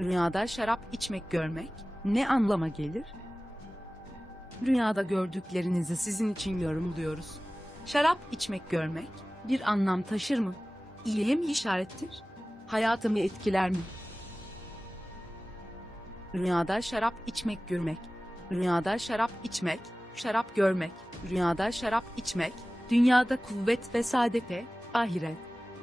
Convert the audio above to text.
Rüyada şarap içmek görmek ne anlama gelir? Rüyada gördüklerinizi sizin için yorumluyoruz. Şarap içmek görmek bir anlam taşır mı? İyiye mi işarettir? Hayatımı etkiler mi? Rüyada şarap içmek görmek. Rüyada şarap içmek, şarap görmek. Rüyada şarap içmek, dünyada kuvvet ve saadete, ahiret.